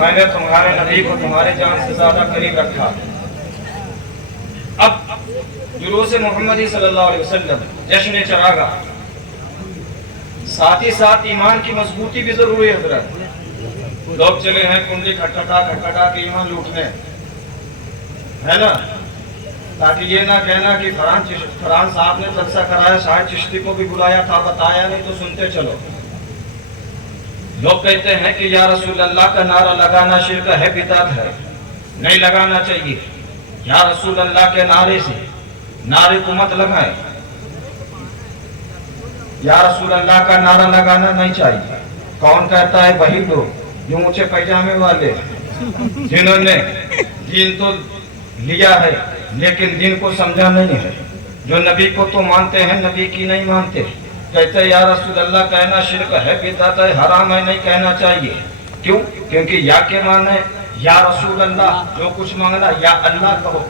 میں نے تمہارے نبی کو تمہاری جان سے زیادہ قریب رکھا۔ اب جلوس محمدی صلی اللہ علیہ وسلم، جشن چراغا، ساتھ ہی ساتھ ایمان کی مضبوطی بھی ضروری ہے حضرت۔ لوگ چلے ہیں کنڈی کھٹکھٹا کے ایمان لوٹنے، ہے نا، تاکہ یہ نہ کہنا کہ فرحان صاحب نے جلسہ کرایا، شاید چشتی کو بھی بلایا تھا، بتایا نہیں تو سنتے چلو۔ لوگ کہتے ہیں کہ یا رسول اللہ کا نعرہ لگانا شرک ہے، بدعت ہے، نہیں لگانا چاہیے۔ یا رسول اللہ کے نعرے سے نعرے کو مت لگائیں، یا رسول اللہ کا نعرہ لگانا نہیں چاہیے۔ کون کہتا ہے؟ وہی لوگ جو اونچے پیجامے والے، جنہوں نے دین تو لیا ہے لیکن دین کو سمجھا نہیں ہے، جو نبی کو تو مانتے ہیں نبی کی نہیں مانتے، کہتے ہیں یا رسول اللہ کہنا شرک ہے، بدعت ہے، حرام ہے، نہیں کہنا چاہیے۔ کیوں؟ کیونکہ یا کے معنی یا رسول اللہ، جو کچھ مانگنا یا اللہ کہو،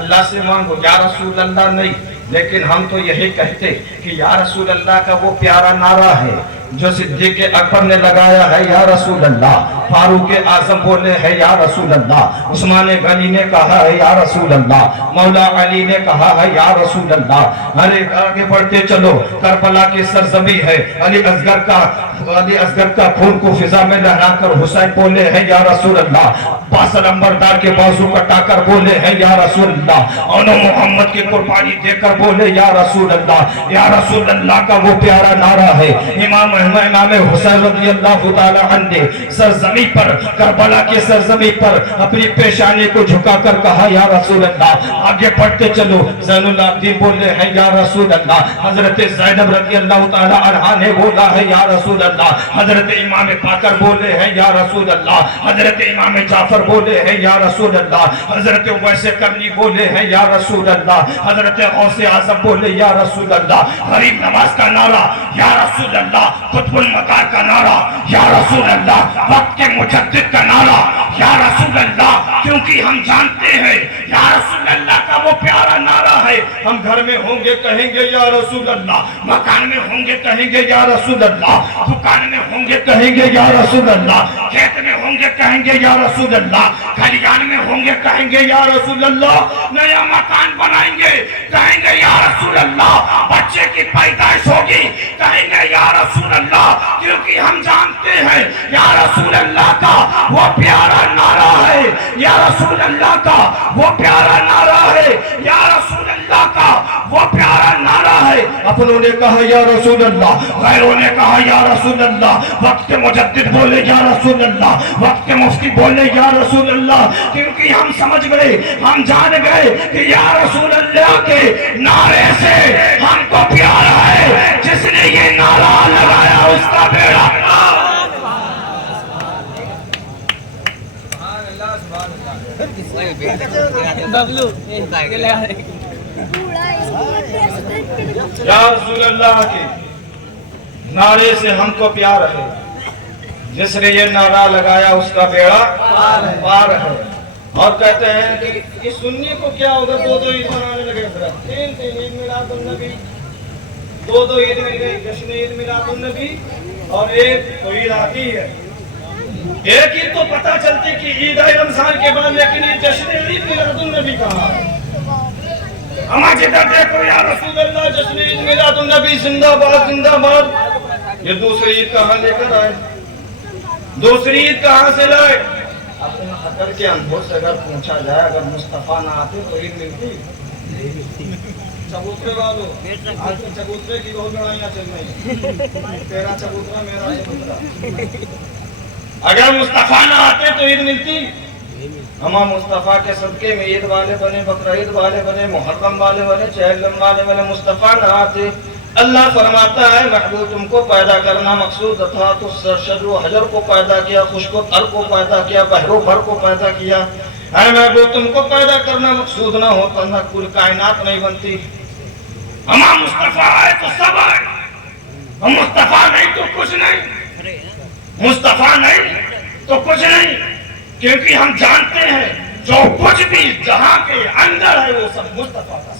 اللہ سے مانگو، یا رسول اللہ نہیں۔ لیکن ہم تو یہی کہتے کہ یا رسول اللہ کا وہ پیارا نعرہ ہے جو صدیق اکبر نے لگایا ہے، یا رسول اللہ، فاروق اعظم بولے ہیں یا رسول اللہ، عثمان غنی نے کہا ہے یا رسول اللہ، مولا علی نے کہا ہے یا رسول اللہ۔ ارے آگے بڑھتے چلو، کربلا کی سرزمین ہے، علی اصغر کا خون کو فضا میں لہرا کر حسین بولے ہیں یا رسول اللہ، باصل نمبردار کے بازو کٹا کر بولے ہیں یا رسول اللہ، اونو محمد کی قربانی دے کر بولے یا رسول اللہ۔ یا رسول اللہ کا وہ پیارا نعرہ ہے۔ امام حسین رضی اللہ تعالی عنہ نے سرزمین پر، کربلا کی سرزمین پر اپنی پیشانی کو جھکا کر کہا یا رسول اللہ۔ آگے پڑھتے چلو، زین العابدین بولے ہیں یا رسول اللہ، حضرت زینب رضی اللہ تعالی عنہا نے بولا ہے یا رسول اللہ، حضرت امام باقر بولے ہیں یا رسول اللہ، حضرت امام جعفر بولے ہیں یا رسول اللہ، حضرت اویس کرنی بولے ہیں یا رسول اللہ، حضرت غوث اعظم بولے یا رسول اللہ، غریب نواز کا نعرہ یا رسول اللہ، قطب المکار کا نعرہ یا رسول اللہ، وقت کے مجدد کا نعرہ یا رسول اللہ، کیونکہ ہم جانتے ہیں یا رسول اللہ کا وہ پیارا نعرہ ہے۔ ہم گھر میں ہوں گے کہیں گے یا رسول اللہ، مکان میں ہوں گے کہیں گے یا رسول اللہ، دکان میں ہوں گے کہیں گے یا رسول اللہ، کھیت میں ہوں گے کہیں گے یا رسول اللہ، کھلیان میں ہوں گے کہیں گے یا رسول اللہ، نیا مکان بنائیں گے کہیں گے یا رسول اللہ، بچے کی پیدائش ہوگی کہیں گے یا رسول اللہ، کیونکہ ہم جانتے ہیں یا رسول اللہ کا وہ پیارا نعرہ ہے، یا رسول اللہ کا وہ پیارا نعرہ ہے، یا رسول اللہ کا وہ پیارا نعرہ ہے۔ اپنوں نے کہا یا رسول اللہ، غیروں نے کہا یا رسول اللہ، وقت کے مجدد بولے یا رسول اللہ، وقت کے مفتی بولے یا رسول اللہ، کیونکہ ہم سمجھ گئے، ہم جان گئے کہ یا رسول اللہ کے نعرے سے ہم کو پیارا ہے، جس نے یہ نعرہ لگایا اس کا بیڑا یا رسول اللہ کے نعرے سے ہم کو پیار ہے، جس نے یہ نعرہ لگایا اس کا بیڑا پار ہے۔ اور کہتے ہیں کہ سنی کو کیا ہوگا، دو عید منانے لگے، تین عید میلاد النبی، دو عید مل گئی، جشن عید میلاد النبی اور ایک عید آتی ہے۔ ایک عید تو پتہ چلتی کہ عید ہے رمضان کے بعد، لیکن یہ جشن عید میلاد النبی کہا۔ اما جدھر دیکھو یا رسول اللہ، جشن عید میلاد النبی زندہ باد زندہ باد۔ یہ دوسری عید کہاں لے کر آئے، دوسری عید کہاں سے لائے؟ اپنے حقر کے اندھوں سے اگر پوچھا جائے، اگر مصطفیٰ نہ آتے تو عید ملتی؟ چبوترے والوں، آج تو چبوترے کی بہت لڑائیاں چل رہی، تیرا چبوترا میرا چبوترا۔ اگر مصطفیٰ نہ آتے تو عید ملتی؟ ہم مصطفیٰ کے صدقے میں عید والے بنے، بقرعید والے بنے، محرم والے بنے، چہلم والے بنے۔ مصطفیٰ نہ آتے، اللہ فرماتا ہے محبوب تم کو پیدا کرنا مقصود تھا، تو شجر و حجر کو پیدا کیا، خشک و تر کو پیدا کیا، بحر و بھر کو پیدا کیا۔ اے محبوب تم کو پیدا کرنا مقصود نہ ہوتا نہ کل کائنات نہیں بنتی۔ ہم مصطفیٰ آئے تو سب آئے، ہم مصطفیٰ نہیں تو کچھ نہیں، مصطفیٰ نہیں تو کچھ نہیں، کیونکہ ہم جانتے ہیں جو کچھ بھی جہاں کے اندر ہے وہ سب مصطفیٰ کا،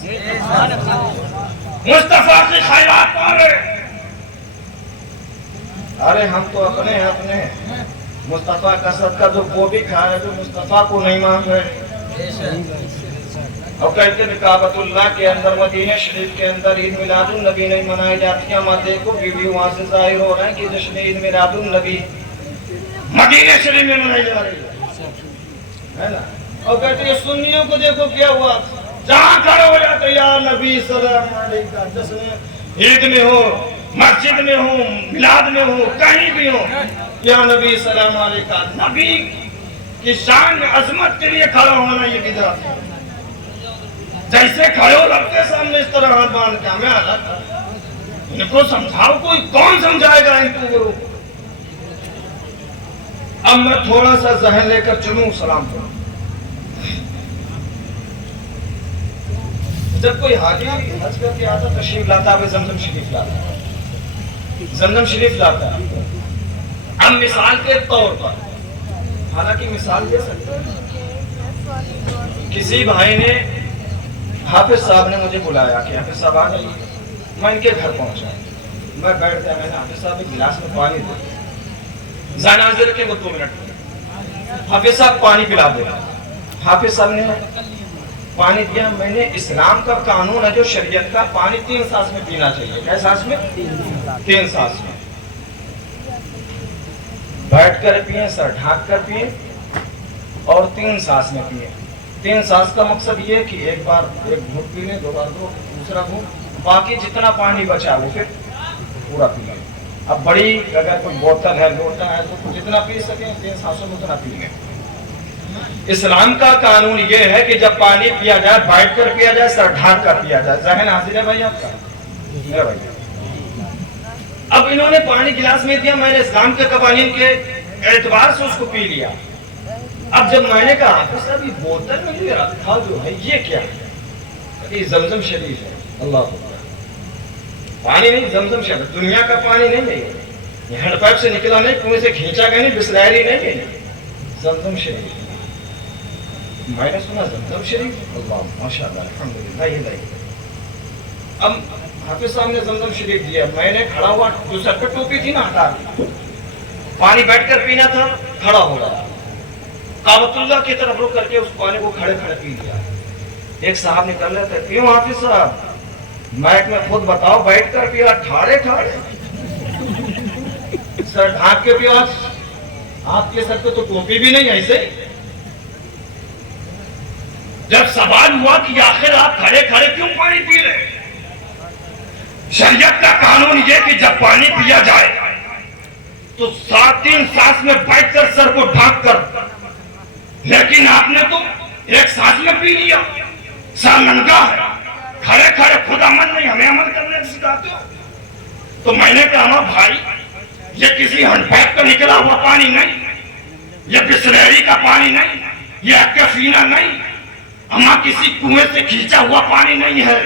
مصطفیٰ کی خیرات پا رہے۔ ارے ہم تو اپنے मुस्तफ़ा का सदका जो वो भी खा रहे, जो मुस्तफ़ा को नहीं मान रहे। और कहते हैं काबतुल्लाह के अंदर, मदीना शरीफ के अंदर ईद मिलादुन नबी नहीं मनाई जाती है। माँ देखो बीवी वहां से जाहिर हो रहे हैं कि जश्न ईद मिलादुन नबी मदीना शरीफ में मनाई जा रही है ना। और कहते हैं सुन्नियों को देखो क्या हुआ, जहाँ खड़े हो जाते या नबी सल्लल्लाहु अलैहि वसल्लम, जश्न ईद में हो, मस्जिद में हो, मिलाद में हो, कहीं भी हो, या नबी सल्लल्लाहु अलैहि वसल्लम। नबी की शान अजमत के लिए खड़ा होना ये बिदअत है। जैसे खड़े हो लगते सामने इस तरह हाथ बांध के, हमें अलग इनको समझाओ, कोई कौन समझाएगा इनको गुरु। अब मैं थोड़ा सा जहन लेकर चलूं, सलाम करूं। जब कोई हाजी हज करके आता, तशरीफ लाता है, जमजम शरीफ लाता है, जमजम शरीफ लाता है। अब मिसाल के तौर पर, हालांकि मिसाल दे सकते हैं, किसी भाई ने, हाफिज साहब ने मुझे बुलाया कि हाफिज साहब आ जाइए। मैं इनके घर पहुंचा, मैं बैठ गया, मैंने हाफिज साहब एक गिलास में पानी दे, जनाज़े के वो 2 मिनट, हाफिज साहब पानी पिला दे। हाफिज साहब ने पानी दिया। मैंने, इस्लाम का कानून है जो शरीयत का, पानी 3 सांस में पीना चाहिए। क्या सांस में? 3 सांस में। बैठ कर पिए, सर ढाक कर पिए और 3 सांस में पिए। 3 सांस का मकसद ये कि एक बार एक घूंट पी लें, 2 बार दो, दूसरा घूंट, बाकी जितना पानी बचा वो फिर पूरा पी लें। अब बड़ी अगर कोई बोतल है, लोटा है, तो जितना पी सके 3 सांसों में उतना पी लें। इस्लाम का कानून ये है कि जब पानी पिया जाए बैठ कर पिया जाए, सर ढाक कर पिया जाए। जहन हाजिर है भाई आपका? मेरा भाई। अब इन्होंने पानी गिलास में दिया, मैंने इस्लाम के कवानीन के एतबार से उसको पी लिया। अब जब मैंने कहा हाफिज साहब ये बोतल में जो रखा जो है ये क्या है? ये जमजम शरीफ है। अल्लाह अकबर। पानी नहीं, जमजम शरीफ, दुनिया का पानी नहीं है ये, हैंडपाइप से निकला नहीं, कुएं से खींचा गया नहीं, बिस्लैरी नहीं है, जमजम शरीफ। मैंने सुना जमजम शरीफ, अल्लाह माशाअल्लाह अल्हम्दुलिल्लाह, ये नहीं। अब हाफिज साहब ने जमजम शरीफ दिया, मैंने खड़ा हुआ, जो सर पे टोपी थी ना हटा दी, पानी बैठकर पीना था, खड़ा हो गया, काबतुल्लाह की तरफ रुक करके उस पानी को खड़े खड़े पी लिया। एक साहब निकल रहे थे, क्यों हाफिज साहब? मैक में खुद बताओ, बैठ कर पिया, ठाड़े ठाड़े, सर ढाक के पिया, आपके सर पे तो टोपी भी नहीं, ऐसे। जब सवाल हुआ कि आखिर आप खड़े खड़े क्यों पानी पी रहे, शरीयत का कानून ये कि जब पानी पिया जाए तो 3 सांस में बैठकर सर को ढाक कर, लेकिन आपने तो एक सांस में पी लिया, सर नंगा है, खड़े खड़े खुद अमल नहीं, हमें अमल करने सिखाते हो। तो मैंने कहा भाई ये किसी हैंडपैप का निकला हुआ पानी नहीं, ये बिस्लेरी का पानी नहीं, ये अक्फीना नहीं, अमा किसी कुएं से खींचा हुआ पानी नहीं है,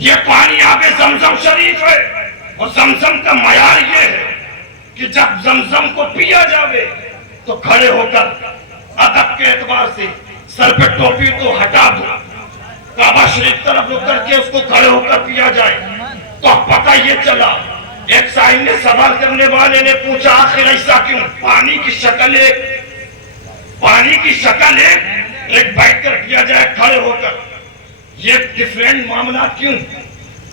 ये पानी आगे जमजम शरीफ है। और जमजम का मयार ये है कि जब जमजम को पिया जावे तो खड़े होकर अदब के एतबार से सर पे टोपी तो हटा दो, काबा शरीफ तरफ रुक करके उसको खड़े होकर पिया जाए। तो पता ये चला, एक साहिब ने सवाल करने वाले ने पूछा आखिर ऐसा क्यों? पानी की शक्ल एक बैठ कर किया जाए, खड़े होकर, ये डिफरेंट मामला क्यों?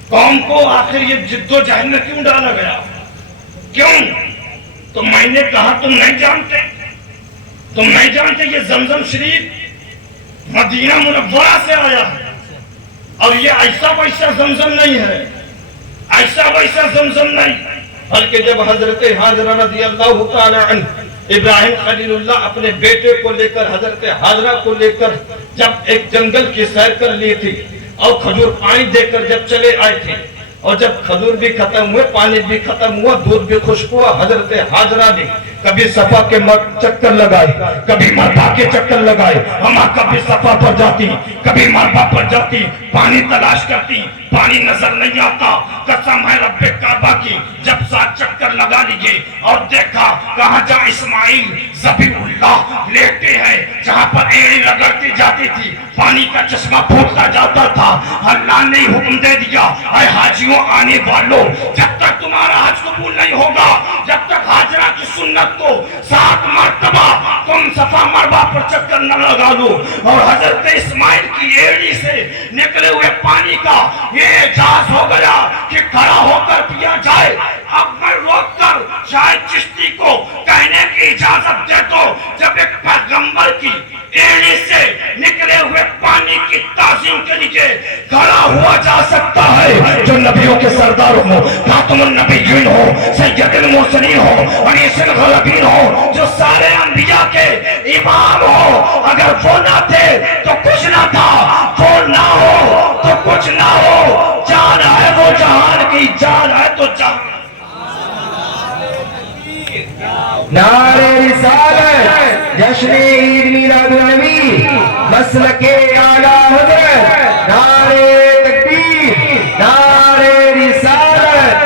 कौम को आखिर ये जिद्दोजहद में क्यों डाला गया? क्यों? तो मैंने कहा तुम नहीं जानते ये जमजम शरीफ मदीना मुनव्वरा से आया है, और ये ऐसा वैसा जमजम नहीं है, ऐसा वैसा जमजम नहीं, बल्कि जब हजरत हाजरा रज़ियल्लाहु ताला अन्हा इब्राहिम खलीलुल्लाह अपने बेटे को लेकर, हजरत हाजरा को लेकर जब एक जंगल की सैर कर ली थी और खजूर पानी देकर जब चले आए थे, और जब खजूर भी खत्म हुए, पानी भी खत्म हुआ, दूध भी खुश्क हुआ, हजरत हाजरा ने कभी सफा के चक्कर लगाए, कभी मरबा के चक्कर लगाए, हम कभी सफा पर जाती, कभी मरबा पर जाती, पानी तलाश करती, पानी नजर नहीं आता। कसम है रब्बे काबा की, जब 7 चक्कर लगा लिए और देखा कहां जा इस्माइल ज़बीहुल्लाह लेटे हैं, जहां पर एड़ी रगड़ती जाती थी, पानी का चश्मा फूटता जाता था। अल्लाह ने हुक्म दे दिया, ऐ हाजियों आने वालों, जब तक तुम्हारा हज कबूल नहीं होगा, जब तक हाजरा की सुन्नत को 7 मरतबा तुम सफा मरवा पर चक्कर न लगा लो। और हजरत इस्माइल की एड़ी से निकले हुए पानी का ये एजाज हो गया कि खड़ा होकर पिया जाए। अब मैं रोक कर शायद चिश्ती को कहने की इजाजत दे दो, जब एक पैगंबर की एड़ी से निकले हुए पानी की ताज़ीम के लिए खड़ा हुआ जा सकता है, जो नबियों के सरदार हो, खातमुन नबिय्यीन हो, सय्यदुल मुरसलीन हो, अनीसुल ग़ालिबीन हो, जो सारे अंबिया के इमाम हो, अगर वो ना थे तो कुछ ना था, वो ना हो तो कुछ ना हो। जान है वो जहान की, जान है तो जान। नारे रिसालत, जश्न ईद मीलादुन नबी, मसलके आला हज़रत, नारे तकबीर, नारे रिसालत।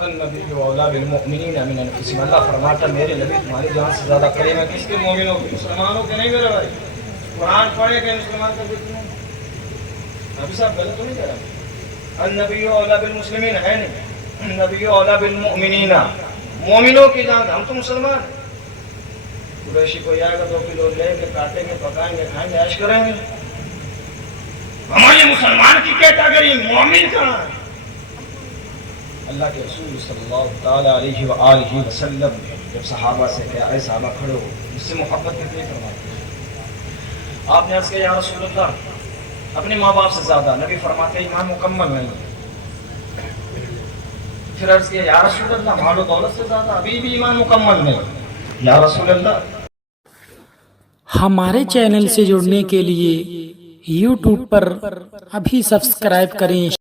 अन्नबी औला बिल मुमिनीन मिन अनफुसिहिम, अल्लाह फरमाता मेरे नबी तुम्हारी जान से ज्यादा करीम है किसके? मोमिनों के, मुसलमानों के नहीं मेरे भाई। कुरान पढ़े के मुसलमान का जिक्र नहीं। अभी साहब गलत तो नहीं कह रहा। अन्नबी औला बिल मुस्लिमीन है नहीं, अन्नबी औला बिल मुमिनीन, मोमिनों की जान। हम तो मुसलमान हैं। कुरैशी कोई आएगा 2 किलो लेंगे, काटेंगे, पकाएंगे, खाएंगे, ऐश करेंगे। हमारे मुसलमान की कैटेगरी मोमिन कहाँ है? अल्लाह के रसूल सल्लल्लाहु ताला अलैहि व आलिहि वसल्लम जब सहाबा से कहा, ऐ सहाबा खड़ो, इससे मोहब्बत कितनी फरमाते हैं? आपने अर्ज़ किया या रसूल अल्लाह, अपने माँ बाप से ज्यादा। नबी फरमाते ईमान मुकम्मल नहीं है। फिर अर्ज़ किया या रसूल अल्लाह, माल और दौलत से ज्यादा, अभी भी ईमान मुकम्मल नहीं। या रसूल अल्लाह। हमारे चैनल से जुड़ने के लिए YouTube पर अभी सब्सक्राइब करें।